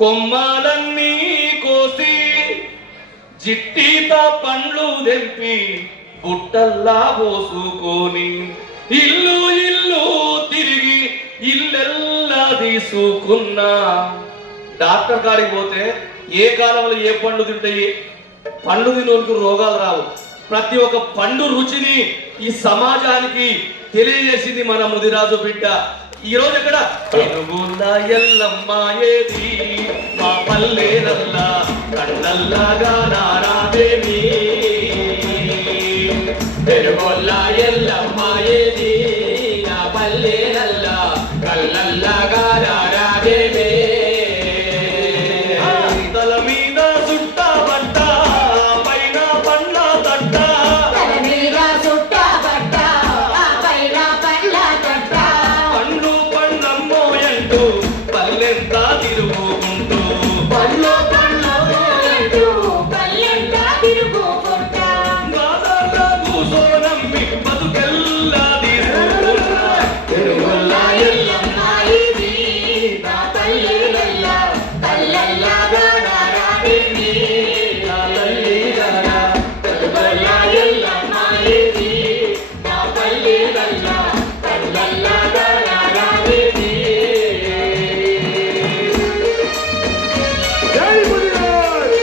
కొమ్మాలన్నీ కోసి జిట్టితో పండ్లు దెంపి బుట్టల్లా పోసుకొని ఇల్లు ఇల్లు తిరిగి ఇల్లెల్లా తీసుకున్నా. డాక్టర్ కాడికి పోతే ఏ కాలంలో ఏ పండ్లు తింటాయి, పండ్లు తినోళ్ళకి రోగాలు రావు. ప్రతి ఒక్క పండు రుచిని ఈ సమాజానికి తెలియజేసింది మన ముదిరాజు బిడ్డ. ఈ రోజు ఎక్కడ ఎల్లమ్మ ఏది మా పల్లెలల్లా కళ్ళల్లాగా నారాదేవి, పెరుగొల్లా ఎల్లమ్మ ఏది నా పల్లెలల్లా కళ్ళల్లాగా నారాదేవి. తల మీద సుట్ట బట్ట పైన పండ్ల తట్ట, తల మీద సుట్ట బట్ట పైన పండ్ల తట్ట, పండ్లు పండ్లమ్మో అంటూ పల్లెంతా తిరుగుకుంటూ, పండ్లు పండ్లు అంటూ పల్లెంతా తిరుగుకుంటా, గాజాల్లో కూసోనమ్మి బతుకెల్లా తీసుకుంటా. పెరుగొల్లా ఎల్లమ్మ ఏది నా పల్లెలల్లా కళ్ళల్లాగా నారాదేవి, నా పల్లెలల్లా పెరుగొల్లా ఎల్లమ్మ ఏది నా పల్లెలల్లా కళ్ళల్లాగా నారాదేవి. జై ముదిరాజ్.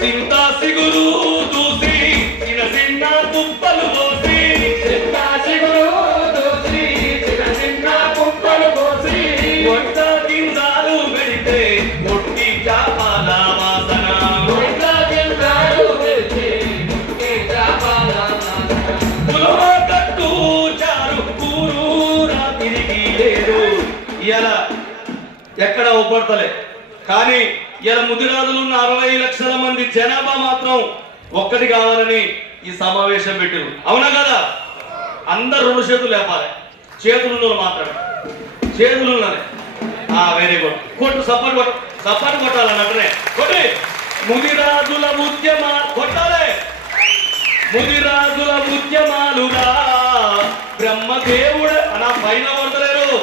సింత సిగురు దూసి చిన్న చిన్న కుప్పలు పోసి, చిగురు దూసి చిన్న చిన్న కుప్పలు పోసి, వంట కిందాలు పెడితే ఒట్టి చాపాల వాసన, వంట గింజలు వేసి ముట్టి చాపాల వాసన, పులవ కట్టు చారు కూరూరా తిరిగి లేదు. ఇలా ఎక్కడ ఒప్పడతలే, కానీ ఇలా ముదిరాజులు ఉన్న 60 లక్షల మంది జనాభా మాత్రం ఒక్కటి కావాలని ఈ సమావేశం పెట్టారు. అవునా కదా? అందరు 2 చేతులు లేపాలి, చేతులు మాత్రమే, చేతులు వెరీ గుడ్. కొట్టు సపోర్ట్ కొట్టాలన్నట్టునే కొట్టి ముదిరాజుల ఉద్యమా కొట్టాలి. ముదిరాజుల ఉద్యమాలుగా బ్రహ్మదేవుడు అన్న పైన కొడతలేరు.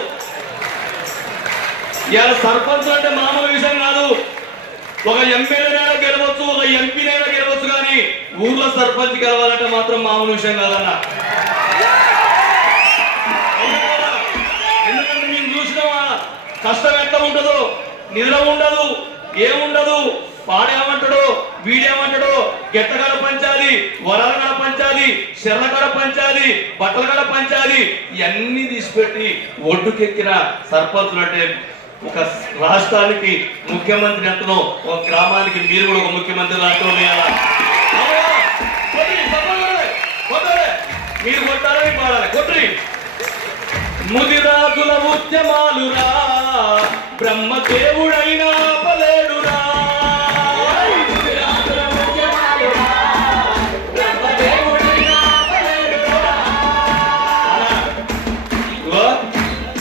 ఇవాళ సర్పంచ్ అంటే మామూలు విషయం కాదు. ఒక ఎమ్మెల్యేనైనా గెలవచ్చు, ఒక ఎంపీనైనా గెలవచ్చు, కానీ ఊర్లో సర్పంచ్ గెలవాలంటే మాత్రం మామూలు విషయం కాదన్న. ఎందుకంటే మేము చూసినామా కష్టం ఎట్లా ఉంటుందో, నిద్ర ఉండదు, ఏముండదు, పాడేమంటాడో వీడేమంటాడో, గెట్టగడ పంచాలి, వరాలగడ పంచాలి, శర్రగడ పంచాలి, బట్టలగడ పంచాలి, ఇవన్నీ తీసిపెట్టి ఒడ్డుకెక్కిన సర్పంచులు అంటే ఒక రాష్ట్రానికి ముఖ్యమంత్రి ఎంతనో, ఒక గ్రామానికి మీరు కూడా ఒక ముఖ్యమంత్రి లాంటి మీరు కొట్టాలని పాడాలి. కొట్టి ముదిరాజుల ఉద్యమాలురా బ్రహ్మదేవుడైనా పలేడురా, ముదిరాజుల ఉద్యమాలురా బ్రహ్మదేవుడైనా పలేడురా. ఇదిగో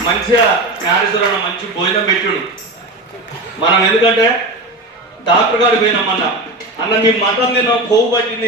మంచిగా జ్ఞానేశ్వరన్న మంచి భోజనం పెట్టాడు. మనం ఎందుకంటే డాక్టర్ గారు పోయినామన్నా, అన్న నీ మటన్ తిన్నాం, కొవ్వు పట్టింది